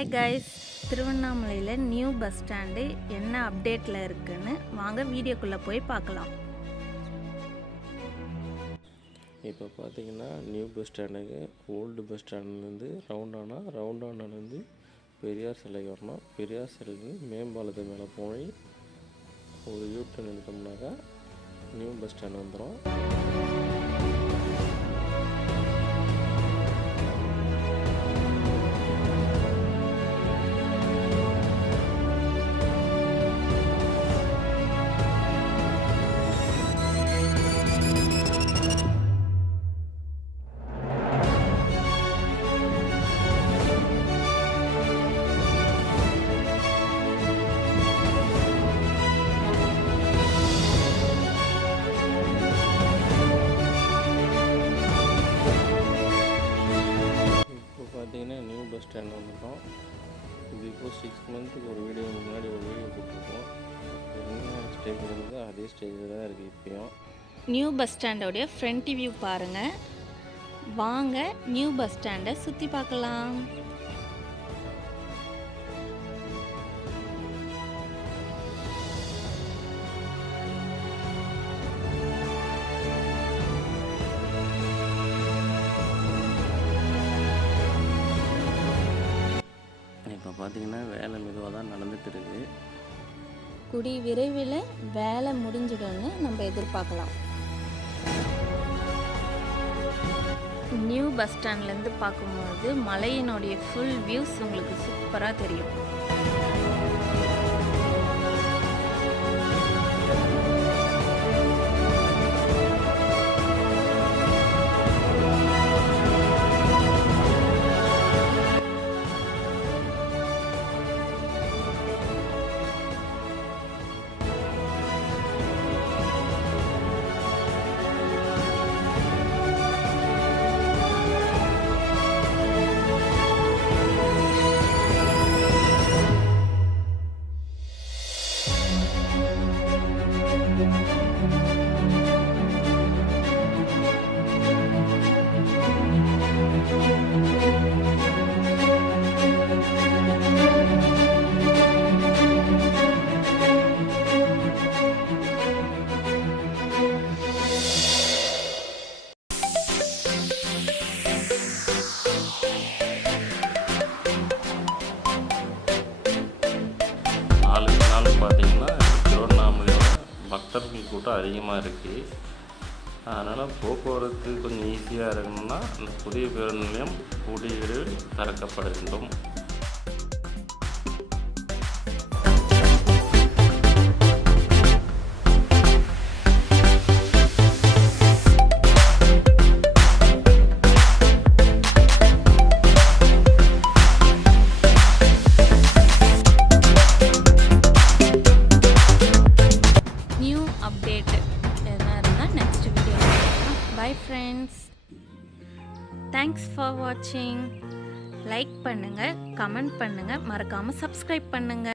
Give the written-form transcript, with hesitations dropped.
Hi guys, திருவண்ணாமலையில் new bus stand என்ன அப்டேட்டில் இருக்குன்னு வாங்க வீடியோக்குள்ளே போய் பார்க்கலாம். இப்போ பார்த்தீங்கன்னா நியூ பஸ் ஸ்டாண்டுக்கு ஓல்டு பஸ் ஸ்டாண்ட்லேருந்து ரவுண்டானாலேருந்து பெரியார் சிலை வரணும். பெரியார் சிலைலேருந்து மேம்பாலத்து மேலே போய் ஒரு யூட்டன் எடுத்தோம்னாக்கா நியூ பஸ் ஸ்டாண்ட் வந்துடும். நியூ பஸ் ஸ்டாண்ட் வந்துட்டோம். பிஃபோர் 6 மந்த்துக்கு ஒரு வீடியோ முன்னாடி ஒரு வீடியோ போட்டிருக்கோம். என்ன ஸ்டேஜ் இருந்தது அதே ஸ்டேஜில் தான் இருக்குது இப்போயும். நியூ பஸ் ஸ்டாண்டோடைய ஃப்ரண்ட் வியூ பாருங்கள். வாங்க நியூ பஸ் ஸ்டாண்டை சுற்றி பார்க்கலாம். இப்போ பார்த்தீங்கன்னா வேலை மெதுவாக தான் நடந்துட்டு இருக்குது. கூடிய விரைவில் வேலை முடிஞ்சிடும்னு நம்ம எதிர்பார்க்கலாம். நியூ பஸ் ஸ்டாண்ட்லேருந்து பார்க்கும்போது மலையினுடைய ஃபுல் வியூஸ் உங்களுக்கு சூப்பராக தெரியும். பார்த்தீங்கன்னா திருவண்ணாமலையோட பக்தர்கள் கூட்டம் அதிகமாக இருக்குது. அதனால் போக்குவரத்து கொஞ்சம் ஈஸியாக இருக்கணும்னா அந்த புதிய பேருந்து நிலையம் கூடிய விரைவில் திறக்கப்பட வேண்டும். அப்டேட் எதனா இருந்தால் நெக்ஸ்ட் வீடியோ பார்க்கலாம். பை ஃப்ரெண்ட்ஸ், தேங்க்ஸ் ஃபார் வாட்சிங். லைக் பண்ணுங்கள், கமெண்ட் பண்ணுங்கள், மறக்காமல் சப்ஸ்கிரைப் பண்ணுங்கள்.